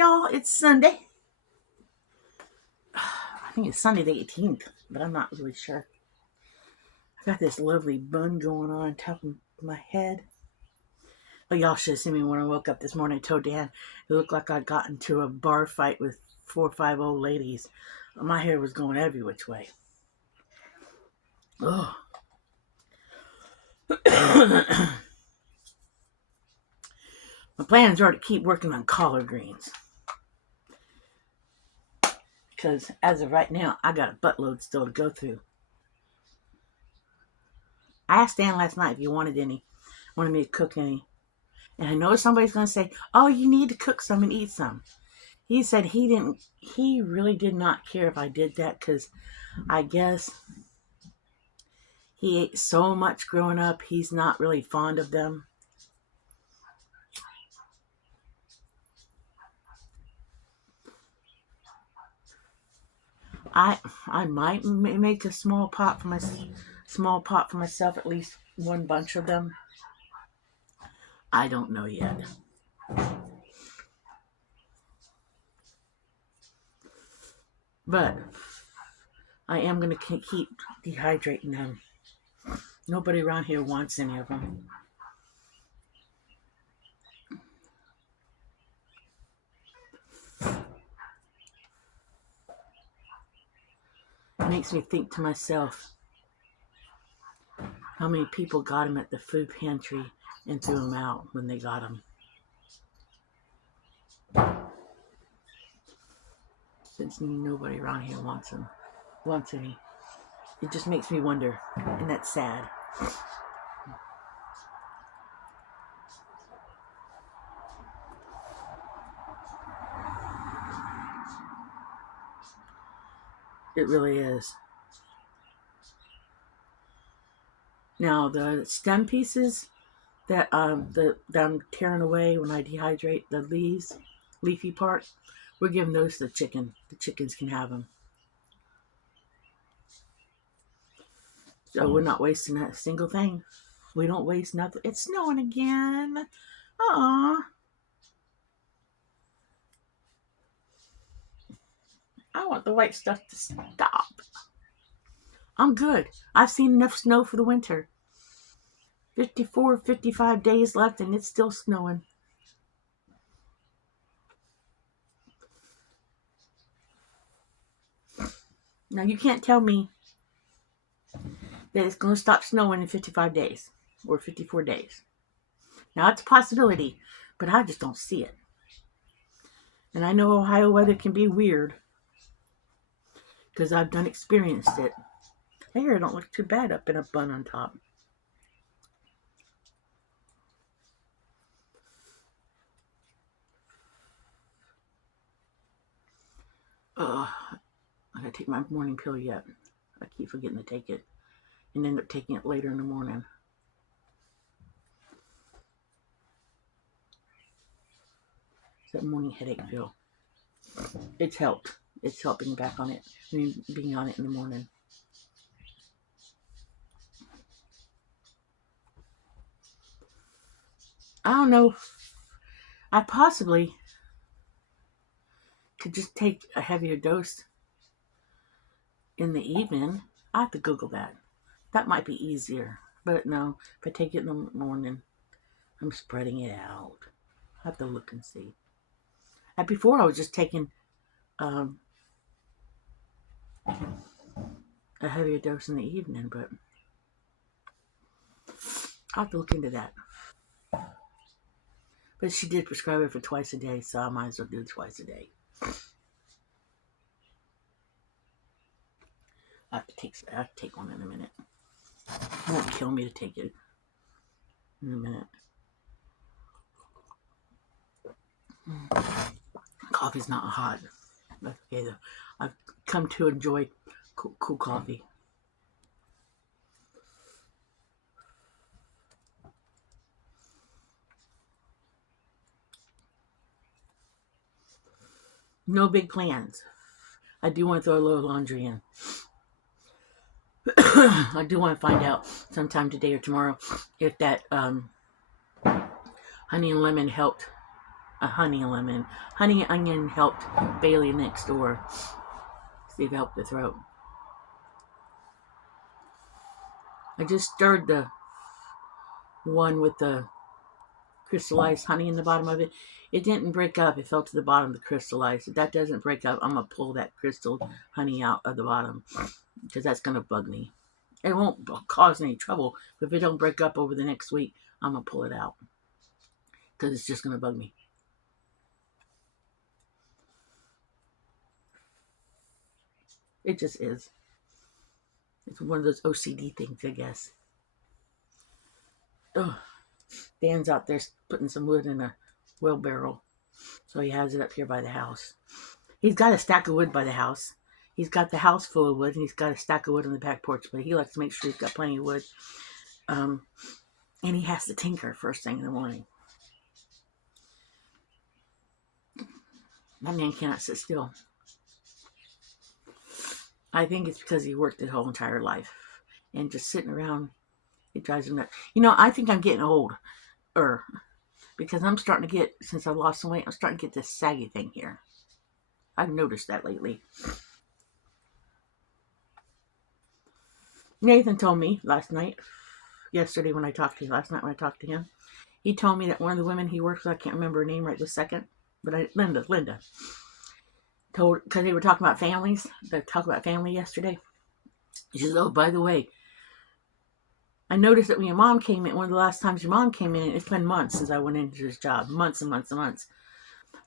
y'all. It's Sunday. I think it's Sunday the 18th, but I'm not really sure. I got this lovely bun going on top of my head. But y'all should have seen me when I woke up this morning. I told Dan it looked like I got into a bar fight with 4 or 5 old ladies. My hair was going every which way. Ugh. My plans are to keep working on collard greens. Because as of right now, I got a buttload still to go through. I asked Dan last night if he wanted me to cook any. And I know somebody's going to say, oh, you need to cook some and eat some. He said he really did not care if I did that because I guess he ate so much growing up, he's not really fond of them. I might make a small pot for myself, at least one bunch of them. I don't know yet. But I am going to keep dehydrating them. Nobody around here wants any of them. It makes me think to myself how many people got them at the food pantry and threw them out when they got them. Since nobody around here wants any. It just makes me wonder, and that's sad. It really is. Now the stem pieces that I'm tearing away when I dehydrate the leafy part, we're giving those to the chicken. The chickens can have them. So we're not wasting a single thing. We don't waste nothing. It's snowing again. Aww. I want the white stuff to stop. I'm good. I've seen enough snow for the winter. 54, 55 days left and it's still snowing. Now you can't tell me that it's going to stop snowing in 55 days or 54 days. Now it's a possibility, but I just don't see it. And I know Ohio weather can be weird because I've experienced it. My hair don't look too bad up in a bun on top. I gotta take my morning pill yet. I keep forgetting to take it and end up taking it later in the morning. It's that morning headache pill. It's helped. It's helping back on it. Being on it in the morning. I don't know. I possibly could just take a heavier dose in the evening. I have to Google that. That might be easier. But no, if I take it in the morning, I'm spreading it out. I have to look and see. Before I was just taking a heavier dose in the evening, but I'll have to look into that. But she did prescribe it for twice a day, so I might as well do it twice a day. I have to take one in a minute. It won't kill me to take it in a minute. Coffee's not hot. That's okay though. I've come to enjoy cool coffee. No big plans. I do want to throw a little laundry in. I do want to find out sometime today or tomorrow if that honey and lemon helped a honey lemon. Honey onion helped Bailey next door. See if it helped the throat. I just stirred the one with the crystallized honey in the bottom of it. It didn't break up. It fell to the bottom of the crystallized. If that doesn't break up, I'm going to pull that crystal honey out of the bottom because that's going to bug me. It won't cause any trouble, but if it don't break up over the next week, I'm going to pull it out because it's just going to bug me. It just is. It's one of those OCD things, I guess. Ugh. Dan's out there putting some wood in a wheelbarrow. So he has it up here by the house. He's got a stack of wood by the house. He's got the house full of wood, and he's got a stack of wood on the back porch, but he likes to make sure he's got plenty of wood. And he has to tinker first thing in the morning. That man cannot sit still. I think it's because he worked his whole entire life. And just sitting around, it drives him nuts. You know, I think I'm getting old. Because I'm starting to get, since I lost some weight, I'm starting to get this saggy thing here. I've noticed that lately. Nathan told me last night when I talked to him, he told me that one of the women he works with, I can't remember her name right this second, but Linda, told, because they were talking about families, they talked about family yesterday. She says, oh, by the way, I noticed that when your mom came in, one of the last times your mom came in, it's been months since I went into this job, months and months and months.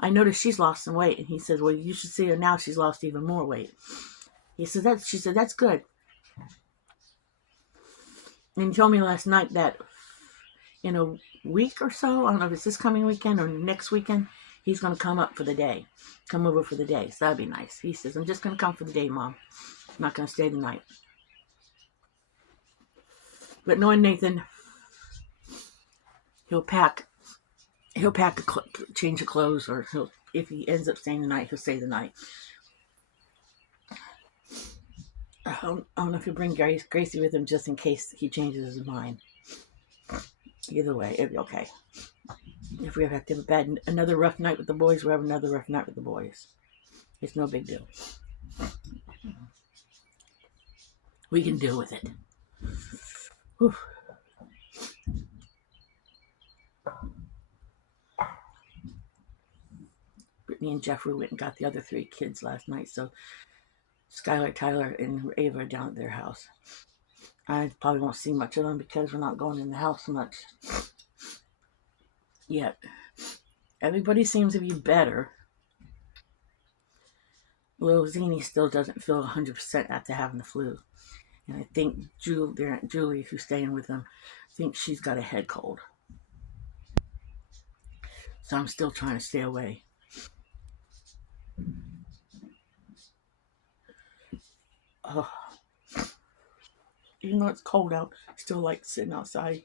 I noticed she's lost some weight. And he says, well, you should see her now. She's lost even more weight. She said, that's good. And he told me last night that in a week or so, I don't know if it's this coming weekend or next weekend, he's going to come over for the day. So that'd be nice. He says, I'm just going to come for the day, Mom. I'm not going to stay the night. But knowing Nathan, he'll pack a change of clothes, or if he ends up staying the night, he'll stay the night. I don't know if he'll bring Gracie with him just in case he changes his mind. Either way, it'll be okay. If we ever have to have another rough night with the boys, we'll have another rough night with the boys. It's no big deal. We can deal with it. Whew. Brittany and Jeffrey went and got the other 3 kids last night, so Skylar, Tyler, and Ava are down at their house. I probably won't see much of them because we're not going in the house much yet. Everybody seems to be better. Little Zini still doesn't feel 100% after having the flu. And I think their Aunt Julie, who's staying with them, thinks she's got a head cold. So I'm still trying to stay away. Oh. Even though it's cold out, I still like sitting outside.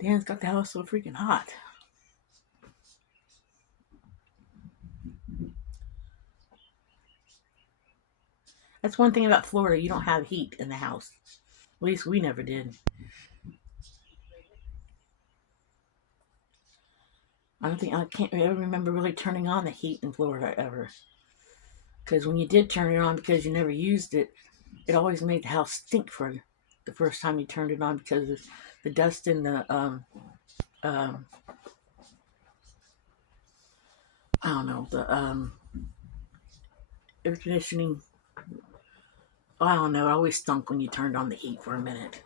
Dan's got the house so freaking hot. That's one thing about Florida. You don't have heat in the house. At least we never did. I can't ever remember really turning on the heat in Florida ever. Because when you did turn it on because you never used it, it always made the house stink for the first time you turned it on because of the dust in the, I don't know, the air conditioning. I don't know, it always stunk when you turned on the heat for a minute.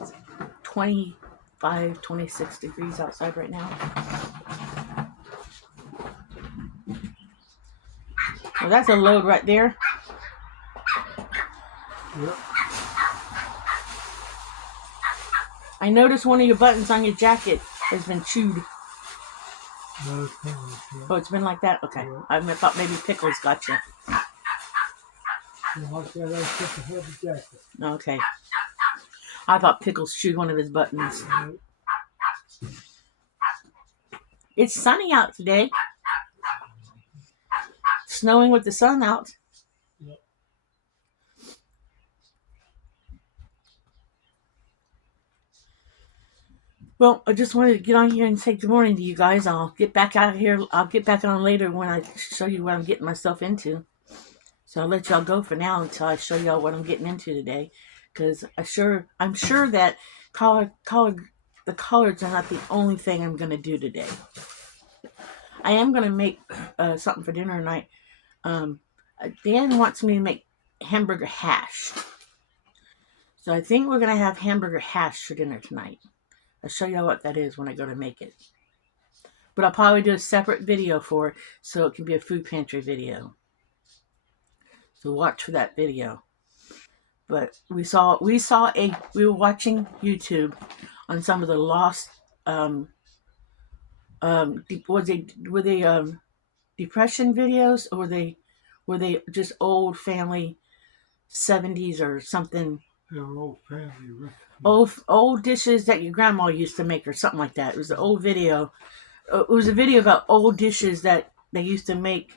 It's 25, 26 degrees outside right now. Well, that's a load right there. Yep. I noticed one of your buttons on your jacket has been chewed. No, Oh, it's been like that? Okay. Yeah. I thought maybe Pickles got you. Okay. I thought Pickles chewed one of his buttons. It's sunny out today. Snowing with the sun out. Yep. Well, I just wanted to get on here and say good morning to you guys. I'll get back out of here. I'll get back on later when I show you what I'm getting myself into. So I'll let y'all go for now until I show y'all what I'm getting into today. Because I'm sure that the collards are not the only thing I'm going to do today. I am going to make something for dinner tonight. Dan wants me to make hamburger hash. So I think we're going to have hamburger hash for dinner tonight. I'll show y'all what that is when I go to make it. But I'll probably do a separate video for it so it can be a food pantry video. So watch for that video. But we were watching YouTube on some of the lost were they depression videos, or were they just old family 70s or something? Yeah, old family recipe. Old dishes that your grandma used to make or something like that. It was an old video. It was a video about old dishes that they used to make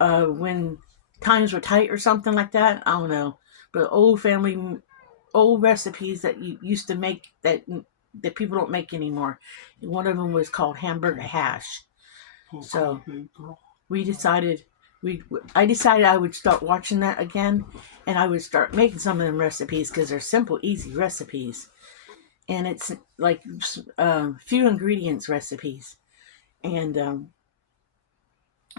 when times were tight or something like that. I don't know. But old recipes that you used to make that people don't make anymore. One of them was called hamburger hash. So I decided I would start watching that again, and I would start making some of them recipes because they're simple, easy recipes, and it's like few ingredients recipes. And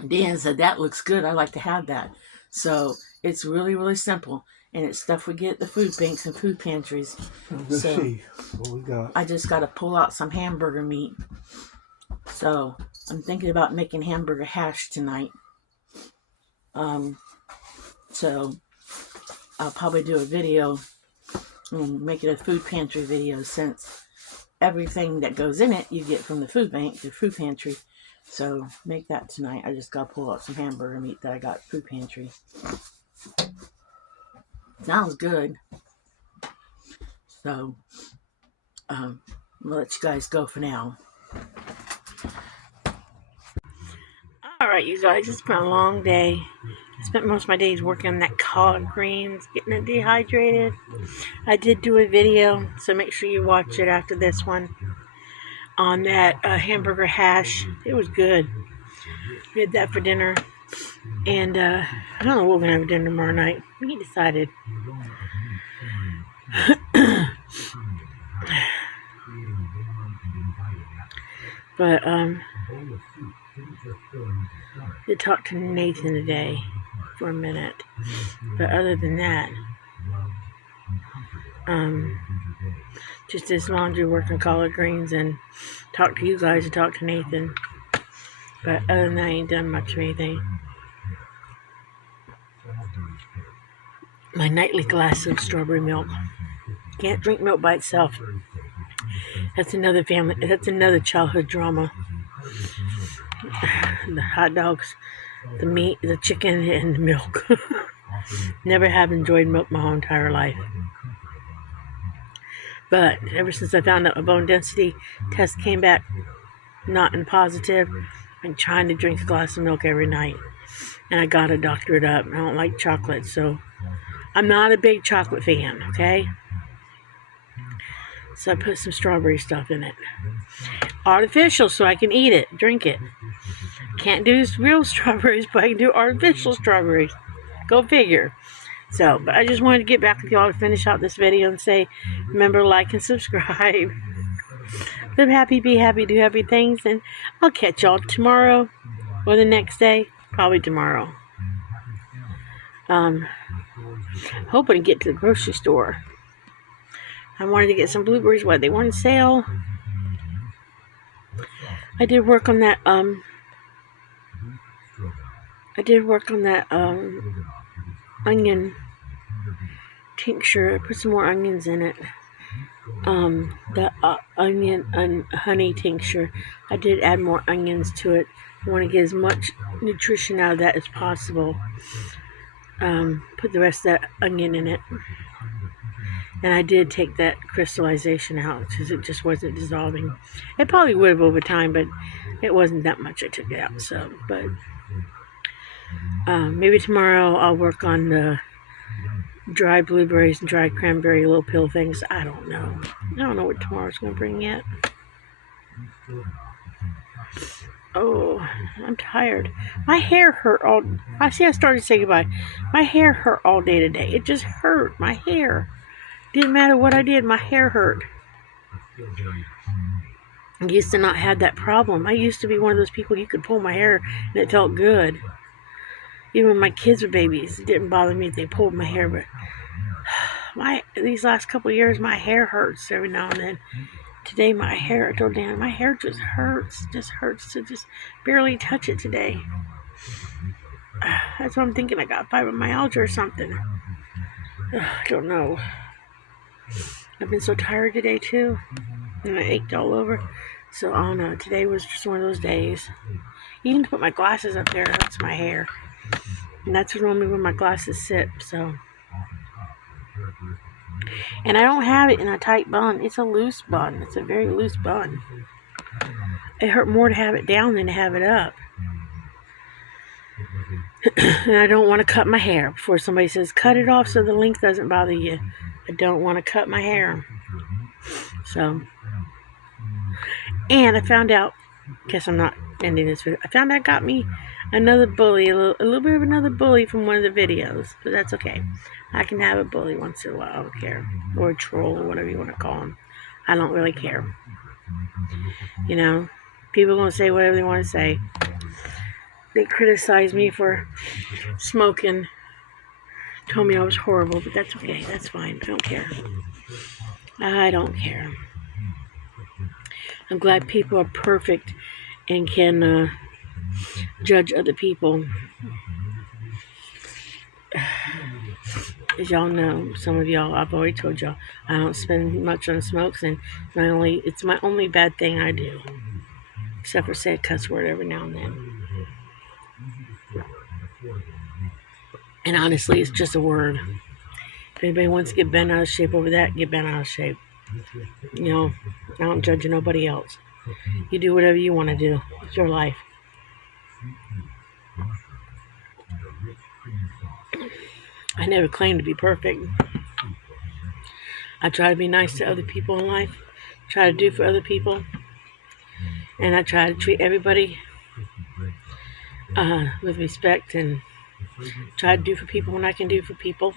Dan said that looks good. I like to have that. So it's really, really simple, and it's stuff we get at the food banks and food pantries. Let's see what we got. I just got to pull out some hamburger meat. So I'm thinking about making hamburger hash tonight. So I'll probably do a video and make it a food pantry video, since everything that goes in it you get from the food bank, the food pantry. So make that tonight. I just gotta pull out some hamburger meat that I got at food pantry. Sounds good. So I'll let you guys go for now. Alright, you guys, it's been a long day. I spent most of my days working on that collard greens, getting it dehydrated. I did do a video, so make sure you watch it after this one, on that hamburger hash. It was good. We had that for dinner. And I don't know what we're going to have for dinner tomorrow night. We ain't decided. But I talked to Nathan today for a minute. But other than that, just this laundry, working collard greens, and talk to you guys and talk to Nathan. But other than that, I ain't done much of anything. My nightly glass of strawberry milk. Can't drink milk by itself. That's another childhood drama. The hot dogs, the meat, the chicken, and the milk. Never have enjoyed milk my whole entire life. But ever since I found out my bone density test came back not in positive, I'm trying to drink a glass of milk every night. And I gotta doctor it up. I don't like chocolate, so I'm not a big chocolate fan, okay? So I put some strawberry stuff in it. Artificial, so I can eat it, drink it. Can't do real strawberries, but I can do artificial strawberries. Go figure. So, but I just wanted to get back with y'all to finish out this video and say, remember, like and subscribe. Live happy, be happy, do happy things, and I'll catch y'all tomorrow or the next day. Probably tomorrow. Hoping to get to the grocery store. I wanted to get some blueberries. What, they weren't on sale? I did work on that onion tincture. I put some more onions in it. The onion and honey tincture. I did add more onions to it. I want to get as much nutrition out of that as possible. Put the rest of that onion in it. And I did take that crystallization out because it just wasn't dissolving. It probably would have over time, but it wasn't that much I took it out. So, but maybe tomorrow I'll work on the dry blueberries and dry cranberry little pill things. I don't know. I don't know what tomorrow's going to bring yet. Oh, I'm tired. My hair hurt all. I started to say goodbye. My hair hurt all day today. It just hurt. My hair. Didn't matter what I did. My hair hurt. I used to not have that problem. I used to be one of those people you could pull my hair and it felt good. Even when my kids were babies, it didn't bother me if they pulled my hair. But these last couple of years, my hair hurts every now and then. Today, my hair, I told Dan, my hair just hurts. Just hurts to just barely touch it today. That's what I'm thinking. I got fibromyalgia or something. I don't know. I've been so tired today, too. And I ached all over. So, I don't know. Today was just one of those days. Even to put my glasses up there hurts my hair. And that's normally where my glasses sit, so. And I don't have it in a tight bun. It's a loose bun. It's a very loose bun. It hurt more to have it down than to have it up. And I don't want to cut my hair before somebody says, cut it off so the length doesn't bother you. I don't want to cut my hair. So. And I found out, guess I'm not ending this video. I found out I got me another bully, a little bit of another bully from one of the videos. But that's okay. I can have a bully once in a while. I don't care. Or a troll, or whatever you want to call them. I don't really care. You know, people are going to say whatever they want to say. They criticize me for smoking. Told me I was horrible, but that's okay. That's fine. I don't care. I don't care. I'm glad people are perfect and can judge other people. As y'all know, some of y'all, I've already told y'all, I don't spend much on smokes, and it's my only bad thing I do. Except for say a cuss word every now and then. And honestly, it's just a word. If anybody wants to get bent out of shape over that, get bent out of shape. You know, I don't judge nobody else. You do whatever you want to do. It's your life. I never claim to be perfect. I try to be nice to other people in life. Try to do for other people. And I try to treat everybody with respect and try to do for people when I can do for people.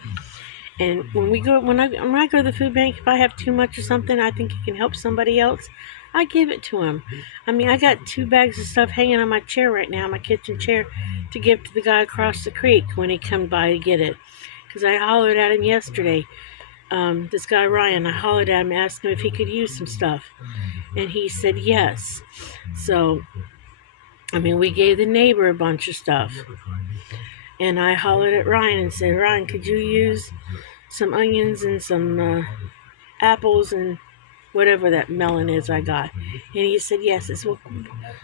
And when I go to the food bank, if I have too much or something, I think it can help somebody else, I give it to them. I mean, I got 2 bags of stuff hanging on my chair right now, my kitchen chair, to give to the guy across the creek when he come by to get it. Because I hollered at him yesterday. This guy Ryan, I hollered at him, asked him if he could use some stuff. And he said yes. So, I mean, we gave the neighbor a bunch of stuff. And I hollered at Ryan and said, Ryan, could you use some onions and some apples and whatever that melon is I got? And he said, yes. I said, well,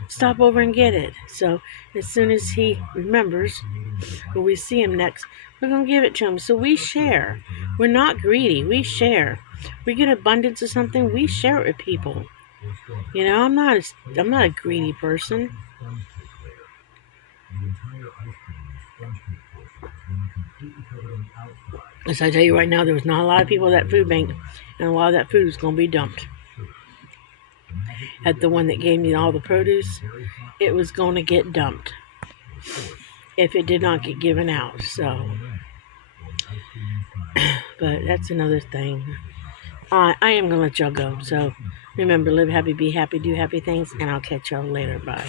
stop over and get it. So as soon as he remembers, or we see him next, we're going to give it to him. So we share. We're not greedy. We share. We get abundance of something, we share it with people. You know, I'm not a greedy person. As I tell you right now, there was not a lot of people at that food bank, and a lot of that food was going to be dumped. At the one that gave me all the produce, it was going to get dumped if it did not get given out. So, but that's another thing. I am going to let y'all go. So remember, live happy, be happy, do happy things, and I'll catch y'all later. Bye.